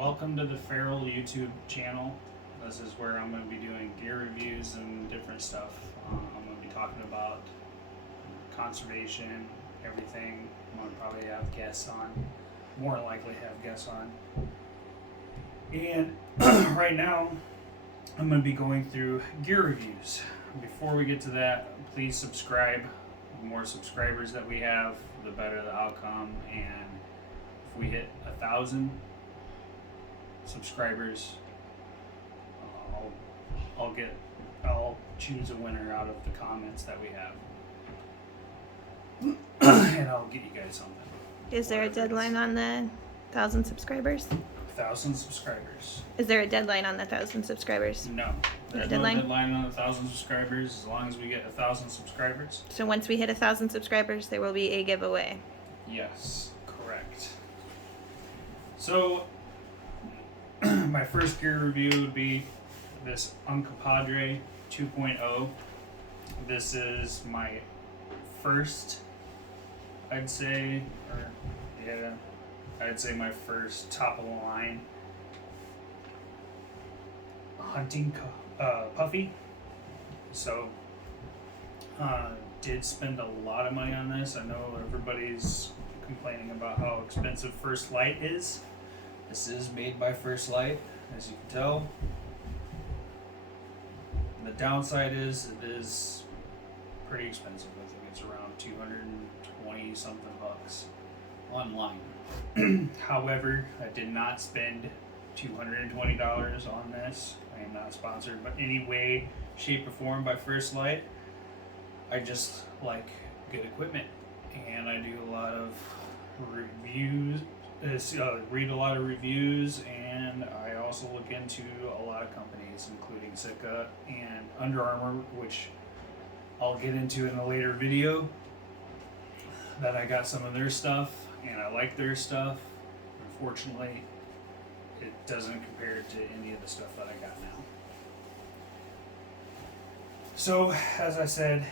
welcome to the Feral YouTube channel. This is where I'm going to be doing gear reviews and different stuff. I'm going to be talking about conservation, everything. I'm going to probably have guests on, more than likely have guests on. And right now, I'm going to be going through gear reviews. Before we get to that, please subscribe. The more subscribers that we have, the better the outcome. And if we hit 1,000 subscribers, I'll choose a winner out of the comments that we have, and I'll get you guys something. Is there a deadline on the 1,000 subscribers? 1,000 subscribers. Is there a deadline on the 1,000 subscribers? No, there's no deadline on the 1,000 subscribers. As long as we get 1,000 subscribers. So once we hit 1,000 subscribers, there will be a giveaway. Yes, correct. So my first gear review would be this UNCOMPAHGRE 2.0. This is my first, I'd say my first top of the line hunting puffy. So did spend a lot of money on this. I know everybody's complaining about how expensive FirstLite is. This is made by FirstLite, as you can tell. And the downside is it is pretty expensive. I think it's around 220 something bucks online. However, I did not spend $220 on this. I am not sponsored by any way, shape, or form by FirstLite. I just like good equipment, and I do a lot of reviews. Read a lot of reviews, and I also look into a lot of companies, including Sitka and Under Armour, which I'll get into in a later video. That I got some of their stuff, and I like their stuff. Unfortunately, it doesn't compare to any of the stuff that I got now. So, as I said,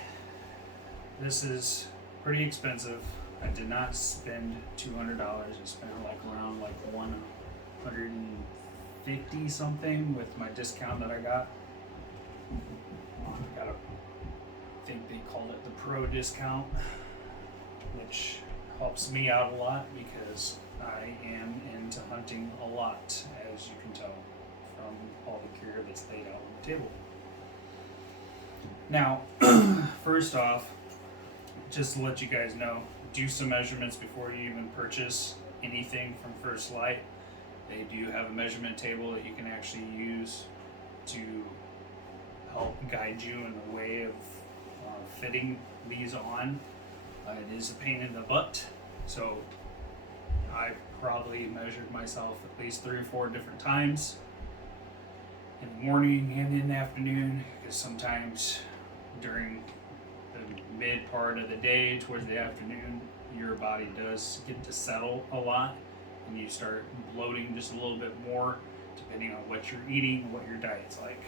this is pretty expensive. I did not spend $200. I spent around 150 something with my discount that I got. I think they called it the Pro discount, which helps me out a lot because I am into hunting a lot, as you can tell from all the gear that's laid out on the table. Now, first off, just to let you guys know, do some measurements before you even purchase anything from FirstLite. They do have a measurement table that you can actually use to help guide you in the way of fitting these on. It is a pain in the butt, so I probably measured myself at least 3 or 4 different times in the morning and in the afternoon, because sometimes during the mid part of the day towards the afternoon, your body does get to settle a lot and you start bloating just a little bit more depending on what you're eating, what your diet's like.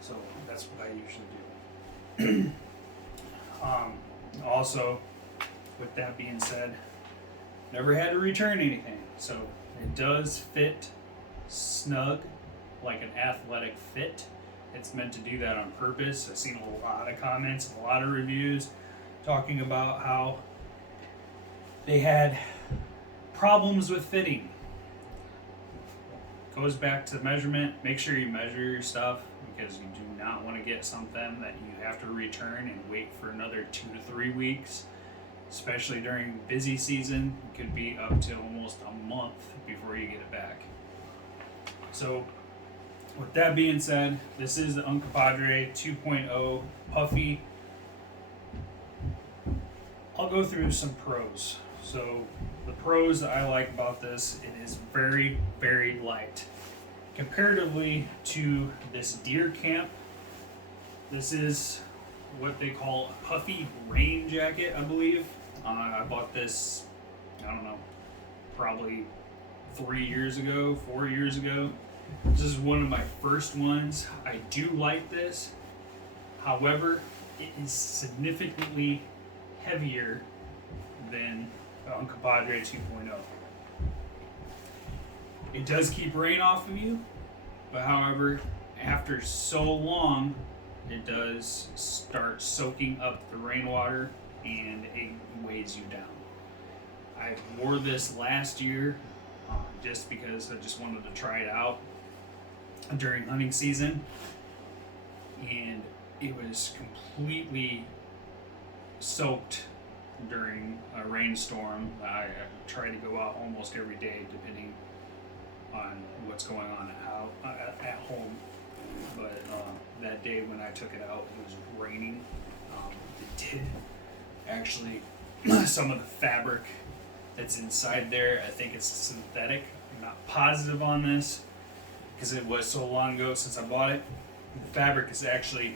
So that's what I usually do. Also, with that being said, never had to return anything, so it does fit snug like an athletic fit. It's meant to do that on purpose. I've seen a lot of comments, a lot of reviews talking about how they had problems with fitting. Goes back to measurement. Make sure you measure your stuff, because you do not want to get something that you have to return and wait for another 2 to 3 weeks, especially during busy season. It could be up to almost a month before you get it back. So with that being said, this is the UNCOMPAHGRE 2.0 Puffy. I'll go through some pros. So the pros that I like about this, it is very, very light. Comparatively to this deer camp, this is what they call a puffy rain jacket, I believe. I bought this, I don't know, probably 3 years ago, 4 years ago. This is one of my first ones. I do like this. However, it is significantly heavier than UNCOMPAHGRE 2.0. It does keep rain off of you, but however, after so long, it does start soaking up the rainwater and it weighs you down. I wore this last year just because I just wanted to try it out during hunting season, and it was completely soaked during a rainstorm. I try to go out almost every day depending on what's going on at home, but that day when I took it out, it was raining. It did actually, some of the fabric that's inside there, I think it's synthetic. I'm not positive on this because it was so long ago since I bought it. The fabric is actually,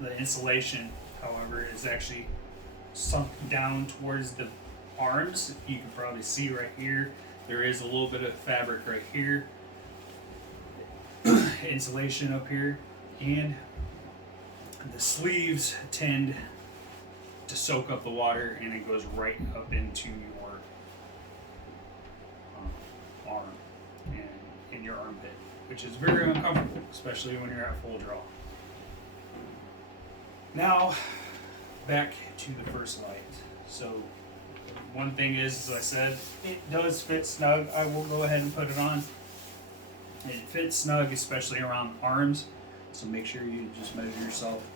the insulation, however, is actually sunk down towards the arms. You can probably see right here, there is a little bit of fabric right here, insulation up here, and the sleeves tend to soak up the water and it goes right up into your arm and in your armpit, which is very uncomfortable, especially when you're at full draw. Now, back to the FirstLite. So, one thing is, as I said, it does fit snug. I will go ahead and put it on. It fits snug, especially around the arms, so make sure you just measure yourself.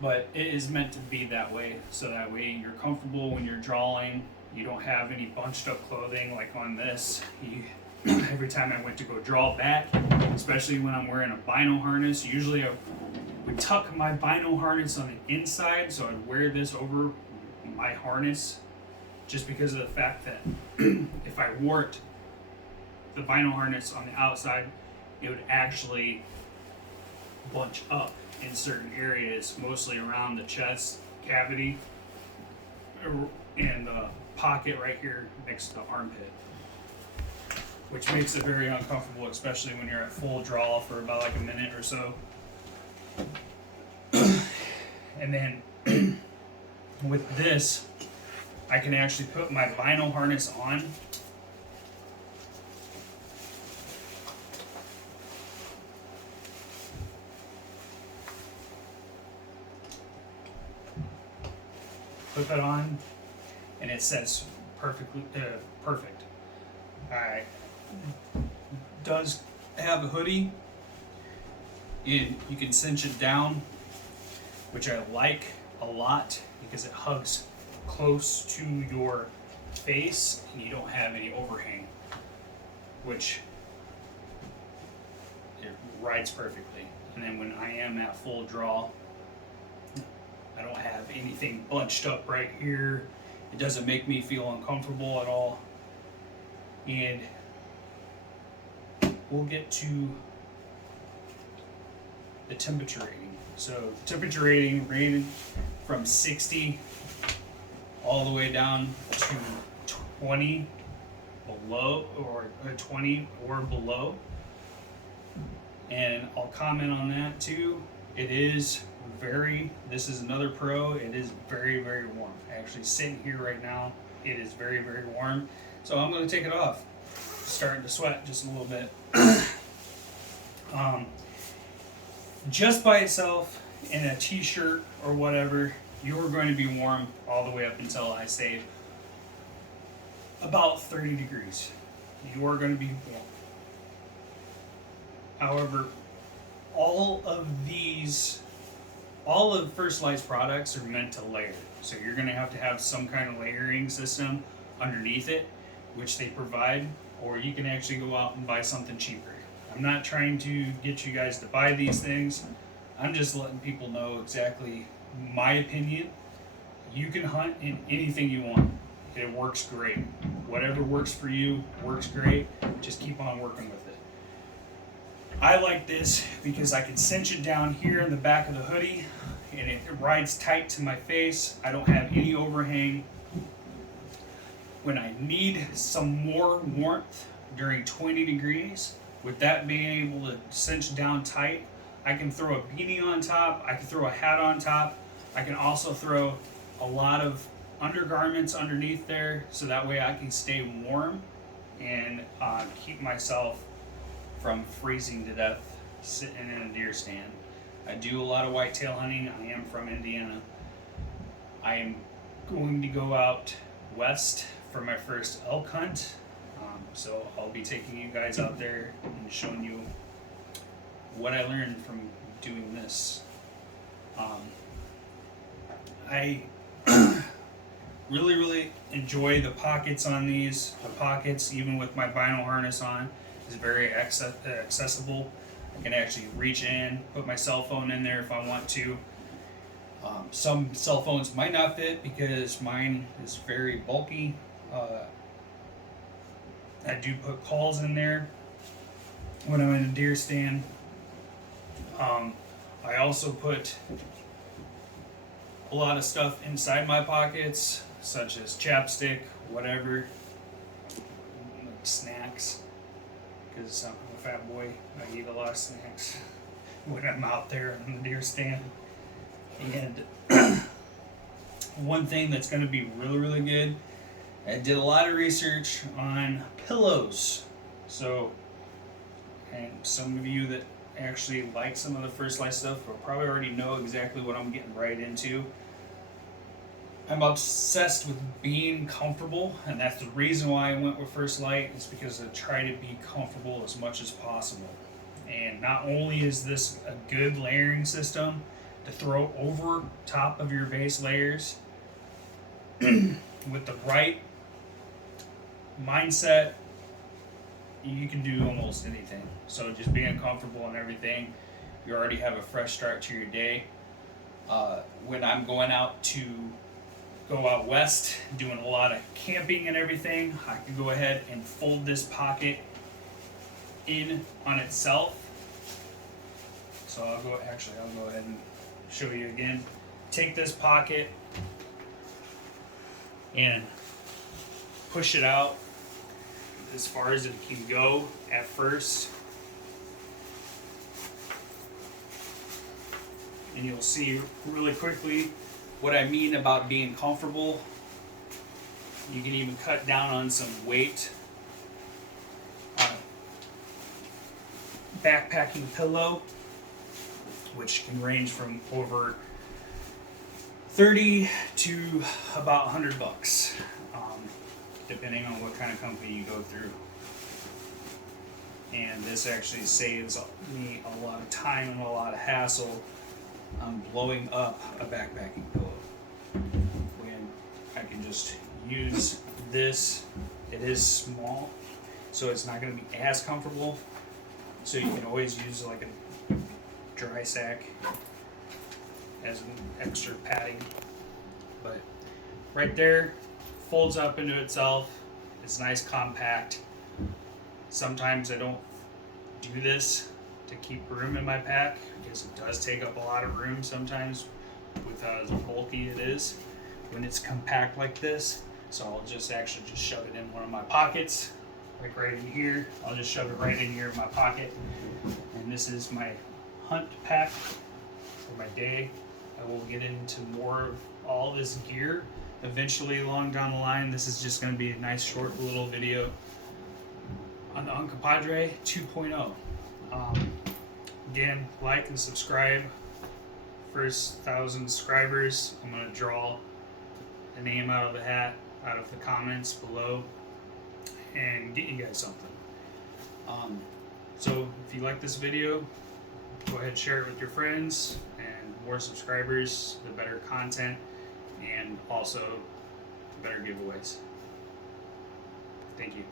But it is meant to be that way, so that way you're comfortable when you're drawing. You don't have any bunched up clothing like on this. Every time I went to go draw back, especially when I'm wearing a bino harness, usually I would tuck my bino harness on the inside, so I'd wear this over my harness, just because of the fact that if I wore it, the bino harness on the outside, it would actually bunch up in certain areas, mostly around the chest cavity and the pocket right here next to the armpit, which makes it very uncomfortable, especially when you're at full draw for about like a minute or so. And then with this, I can actually put my bino harness on. Put that on, and it sets perfectly perfect. I does have a hoodie, and you can cinch it down, which I like a lot because it hugs close to your face, and you don't have any overhang, which it rides perfectly. And then when I am at full draw, I don't have anything bunched up right here. It doesn't make me feel uncomfortable at all. And we'll get to the temperature rating. So the temperature rating rated from 60 all the way down to 20 below, or 20 or below. And I'll comment on that too. It is this is another pro, it is very, very warm. Actually sitting here right now, it is very, very warm. So I'm going to take it off. Starting to sweat just a little bit. Just by itself in a t-shirt or whatever, you're going to be warm all the way up until I say about 30 degrees. You are going to be warm. However, all of FirstLite's products are meant to layer. So you're going to have some kind of layering system underneath it, which they provide, or you can actually go out and buy something cheaper. I'm not trying to get you guys to buy these things. I'm just letting people know exactly my opinion. You can hunt in anything you want. It works great. Whatever works for you works great. Just keep on working with it. I like this because I can cinch it down here in the back of the hoodie, and it rides tight to my face. I don't have any overhang. When I need some more warmth during 20 degrees, with that being able to cinch down tight, I can throw a beanie on top, I can throw a hat on top, I can also throw a lot of undergarments underneath there, so that way I can stay warm and keep myself from freezing to death sitting in a deer stand. I do a lot of whitetail hunting. I am from Indiana. I am going to go out west for my first elk hunt. So I'll be taking you guys out there and showing you what I learned from doing this. I really enjoy the pockets on these. The pockets, even with my vinyl harness on, is very accessible. I can actually reach in, put my cell phone in there if I want to. Some cell phones might not fit because mine is very bulky. I do put calls in there when I'm in a deer stand. I also put a lot of stuff inside my pockets, such as chapstick, whatever, like snacks, because I'm a fat boy. I eat a lot of snacks when I'm out there in the deer stand. And one thing that's going to be really good, I did a lot of research on pillows. So, and some of you that actually like some of the FirstLite stuff will probably already know exactly what I'm getting right into. I'm obsessed with being comfortable, and that's the reason why I went with FirstLite, is because I try to be comfortable as much as possible. And not only is this a good layering system to throw over top of your base layers, with the right mindset, you can do almost anything. So just being comfortable and everything, you already have a fresh start to your day. When I'm going out to go out west, doing a lot of camping and everything, I can go ahead and fold this pocket in on itself. So I'll go ahead and show you again. Take this pocket and push it out as far as it can go at first. And you'll see really quickly what I mean about being comfortable. You can even cut down on some weight. Backpacking pillow, which can range from over 30 to about $100, depending on what kind of company you go through. And this actually saves me a lot of time and a lot of hassle on blowing up a backpacking pillow. When I can just use this, it is small, so it's not going to be as comfortable. So you can always use like a dry sack as an extra padding. But right there, folds up into itself. It's nice, compact. Sometimes I don't do this to keep room in my pack because it does take up a lot of room sometimes with how bulky it is when it's compact like this. So I'll just actually just shove it in one of my pockets, like right in here. I'll just shove it right in here in my pocket. And this is my hunt pack for my day. I will get into more of all this gear eventually along down the line. This is just going to be a nice short little video on the UNCOMPAHGRE 2.0. Again, like and subscribe. First 1,000 subscribers, I'm going to draw a name out of the hat, out of the comments below, and get you guys something. So if you like this video, go ahead and share it with your friends, and more subscribers, the better content, and also the better giveaways. Thank you.